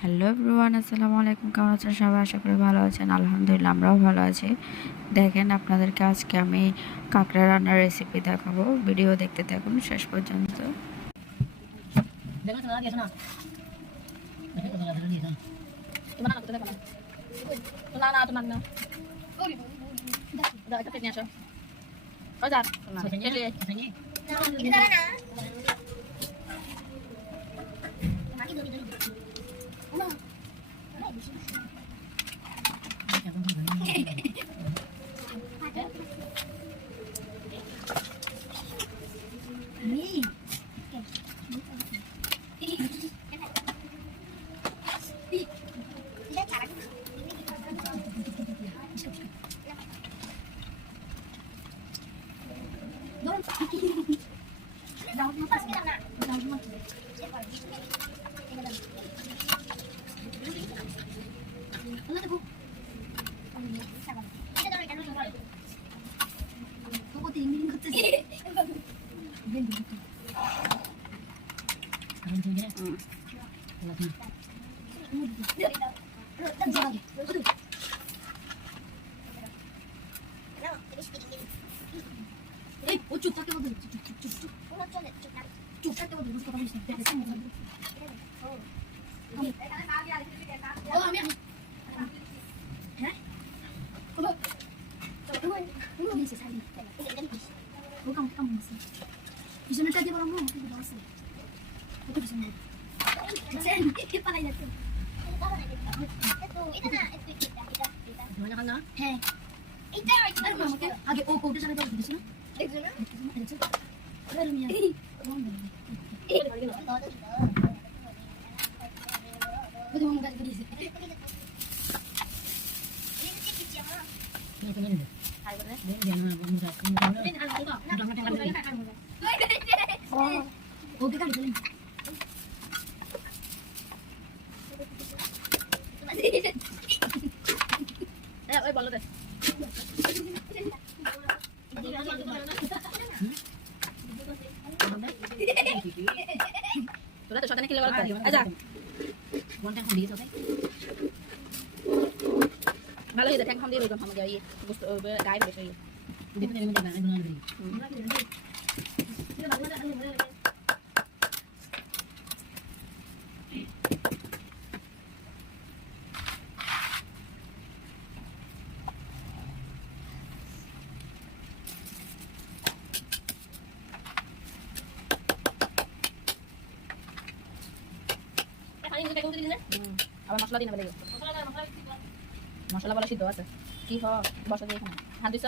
Hello everyone, আসসালামু আলাইকুম। কেমন আছেন সবাই? আশা করি ভালো আছেন। আলহামদুলিল্লাহ আমরাও ভালো আছি। দেখেন, আপনাদেরকে আজকে আমি কাঁকড়া রান্নার রেসিপি দেখাবো। ভিডিও দেখতে থাকুন শেষ পর্যন্ত। আগে ও কোটে সাথে দিছিল দেখছো না দেখছো আরে মিয়া বুঝো মন কাজ করিছে ওকে কাজ করেন ওই বলো দে তোরা তো সকালে খেলে বল করে আচ্ছা কোনটা খাবি তোতে ভালো হইছে ঠ্যাং খাম দিয়ে বললাম আমাকে এই বুঝতে গায়ে বেশ হই দেখতে এর মধ্যে গায়ে গুলো দিই আবার মশলা দিন বলে মশলা বলা সিদ্ধ আছে কি হ বসা দিয়ে এখানে হাত দিছ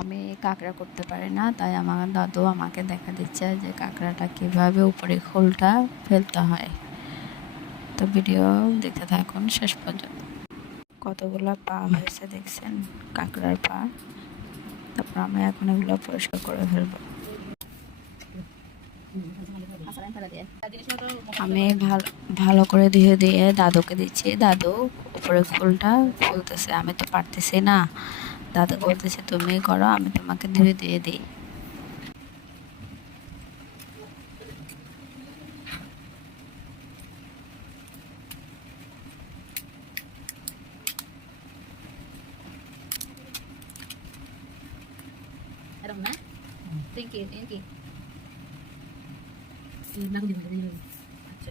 আমি কাঁকড়া করতে পারি না, তাই আমার দাদু আমাকে দেখা দিচ্ছে যে কাঁকড়াটা কীভাবে উপরে খোলটা ফেলতে হয়। তো ভিডিও দেখতে থাকুন শেষ পর্যন্ত। কতগুলো পা হয়েছে দেখছেন, কাঁকড়ার পা। তারপর আমি এখন এগুলো পরিষ্কার করে ফেলবো। আমি ভালো করে ধুয়ে দিয়ে দাদুকে দিচ্ছি। দাদু উপরে খোলটা খুলতেছে, আমি তো পারতেছি না। দাদু বলতেছে তুমি করো, আমি তোমাকে ধুয়ে দিয়ে দিই। এরকম না দেখি দেখি লাগু দিব আচ্ছা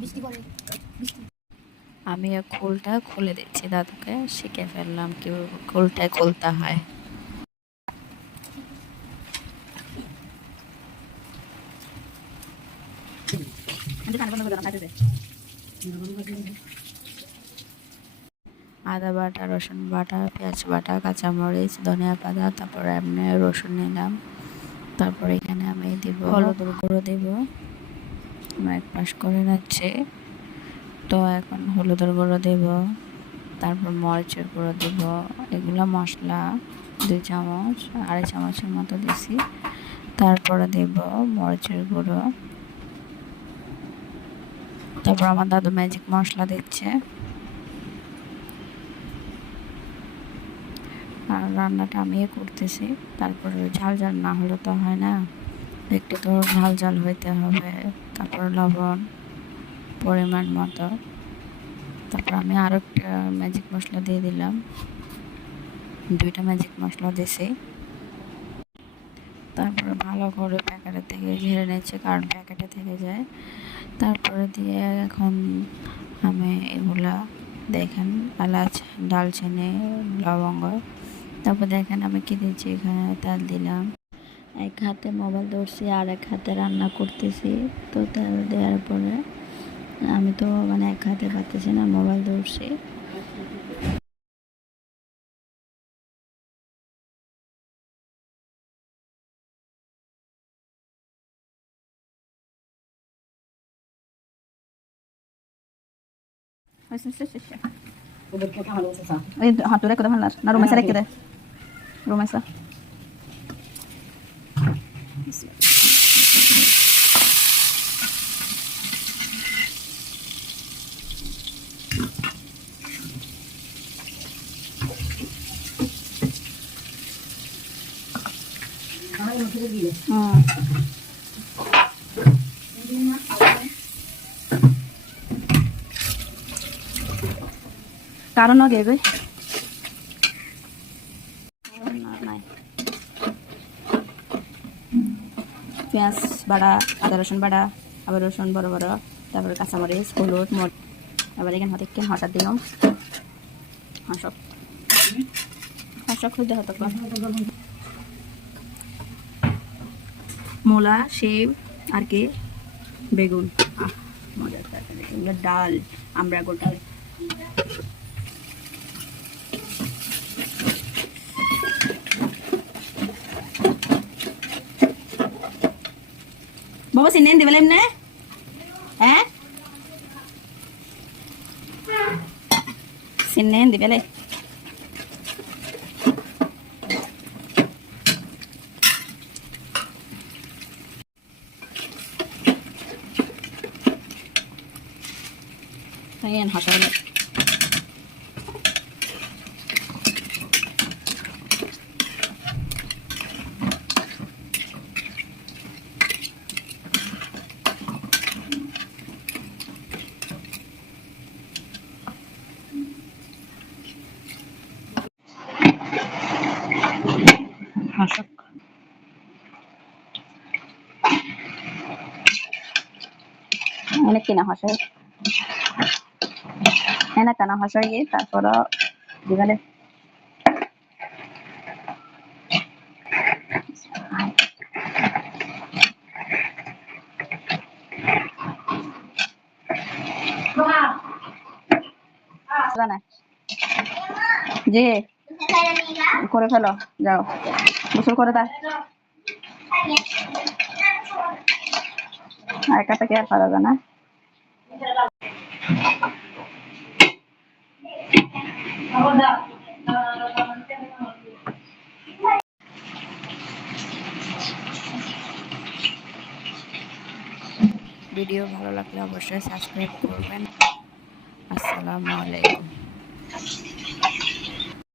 বৃষ্টি পড়ে বৃষ্টি আমি খোলটা খুলে দিচ্ছি, দাদুকে শিখে ফেললাম কীভাবে খোলটা খুলতে হয়। আদা বাটা, রসুন বাটা, পেঁয়াজ বাটা, কাঁচামরিচ, ধনিয়া পাতা, তারপরে এমনি রসুন নিলাম। তারপরে এখানে আমি দিব হলুদের গুঁড়ো দিব। আমি এক পাশ করে নিচ্ছি। তো এখন হলুদের গুঁড়ো দেব, তারপর মরিচের গুঁড়ো দেব। এগুলো মশলা 2 চামচ, 2.5 চামচের মতো দিছি। তারপরে দেব মরিচের গুঁড়ো। তারপর আমার দাদু ম্যাজিক মশলা দিচ্ছে। আর রান্নাটা আমিই করতেছি। তারপরে ঝাল ঝাল না হলে তো হয় না, একটু তো ঝাল ঝাল হইতে হবে। তারপর লবণ পরিমাণ মতো। তারপর আমি আরও একটা ম্যাজিক মশলা দিয়ে দিলাম, 2টা ম্যাজিক মশলা দিছি। তারপরে ভালো করে প্যাকেটে থেকে ঝেড়ে নিচ্ছে, কারণ প্যাকেটে থেকে যায়। তারপরে দিয়ে এখন আমি এগুলা দেখেন এলাচ, দালচিনি, লবঙ্গ। তারপর দেখেন আমি কি দিচ্ছি, এখানে তেল দিলাম। এক হাতে মোবাইল ধরছি আর এক হাতে রান্না করতেছি। তো তেল দেওয়ার পরে আমি তো মানে এক হাতে পারতেছি না, মোবাইল ধরছি। এই হাত ধরে কোথাও ভালো না, রুমেসা রেখে দেয়, রুমেসা। কারণ আগে গই নাই পেঁয়াজ বাড়া, আদা রসুন বাড়া, আবার রসুন বড় বড়, তারপরে কাঁচামরিচ, হলুদ, মরিচ। আবার এখানে হাতে একটু হঠাৎ দিলাম হাঁসক হাঁসক হইতে হতো মূলা, সেব আর কি বেগুন। মজার তরকারি, এগুলো ডাল, আমরা গোটা। বাবা সিনেন দিবেন এমনে, হ্যাঁ সিনেন দিবেলে। Ayan, hasil. Hasak. Ini kina hasil. Enak kan hasil ini, তারপরে দিবেন। জানা জি করে ফেলো, যাও গোসল করে দাও। আর একটা কি আর পারা যায় না। ভিডিও ভালো লাগলে অবশ্যই সাবস্ক্রাইব করবেন। আসসালামু আলাইকুম।